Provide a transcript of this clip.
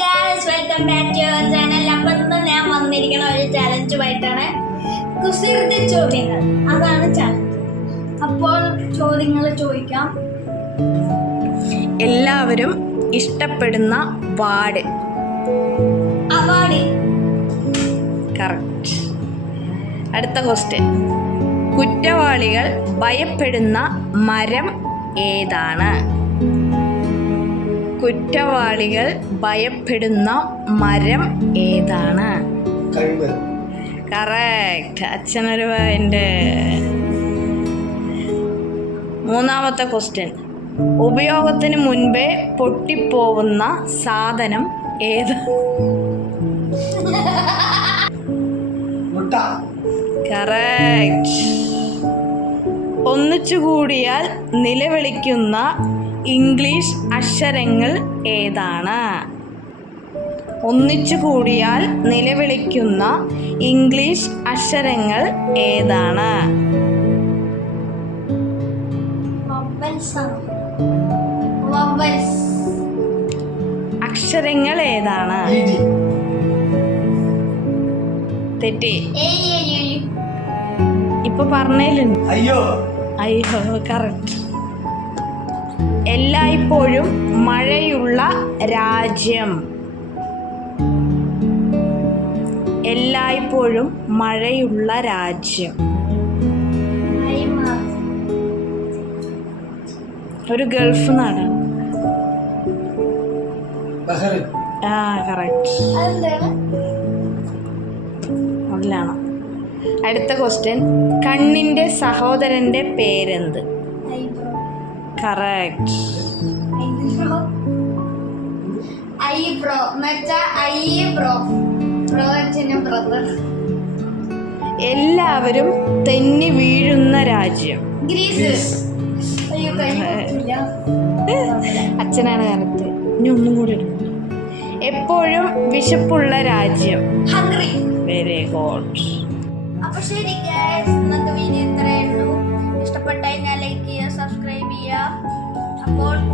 Guys, welcome back to our channel. അപ്പോൾ ഇന്ന് ഞാൻ വന്നിരിക്കുന്ന ഒരു ചലഞ്ചുമായിട്ടാണ്. കുസൃതി ചോദ്യങ്ങൾ, അതാണ് ചലഞ്ച്. അപ്പോൾ ചോദ്യങ്ങൾ ചോദിക്കാം. എല്ലാവരും ഇഷ്ടപ്പെടുന്ന വാർഡ്. അവാർഡ്. കറക്റ്റ്. അടുത്ത ക്വസ്റ്റ്യൻ. കുറ്റവാളികൾ ഭയപ്പെടുന്ന മരം ഏതാണ്? കുറ്റവാളികൾ ഭയപ്പെടുന്ന മരം ഏതാണ്? കറക്റ്റ്. അച്ഛനൊരു എൻ്റെ. മൂന്നാമത്തെ ക്വസ്റ്റ്യൻ. ഉപയോഗത്തിന് മുൻപേ പൊട്ടിപ്പോവുന്ന സാധനം ഏത്? കറക്റ്റ്. ഒന്നിച്ചുകൂടിയാൽ നിലവിളിക്കുന്ന ഇംഗ്ലീഷ് അക്ഷരങ്ങൾ ഏതാണ്? ഒന്നിച്ചുകൂടിയാൽ നിലവിളിക്കുന്ന ഇംഗ്ലീഷ് അക്ഷരങ്ങൾ ഏതാണ്? അക്ഷരങ്ങൾ ഏതാണ്? തെറ്റി. ഇപ്പൊ പറഞ്ഞേലുണ്ട്. അയ്യോ. കറക്റ്റ്. എല്ലായ്പ്പോഴും മഴയുള്ള രാജ്യം. എല്ലായ്പ്പോഴും മഴയുള്ള രാജ്യം. ഒരു ഗൾഫ് നാടാണ്. കറക്റ്റ്. അതിലാണ്. അടുത്ത ക്വസ്റ്റ്യൻ. കണ്ണിന്റെ സഹോദരന്റെ പേരെന്ത്? കറക്റ്റ്. എല്ലാവരും തെന്നി വീഴുന്ന രാജ്യം. ഗ്രീസ്. അച്ഛനാണ് കറക്റ്റ്. ഇനി ഒന്നും കൂടി എടുക്കും. എപ്പോഴും വിശപ്പുള്ള രാജ്യം. ഹംഗറി. Very good. അപ്പൊ ശരി ഗൈസ്, ഇന്നത്തെ വീഡിയോ ഇത്രയേ ഉള്ളൂ. ഇഷ്ടപ്പെട്ടാൽ ലൈക്ക് ചെയ്യുക, സബ്സ്ക്രൈബ് ചെയ്യുക. അപ്പോൾ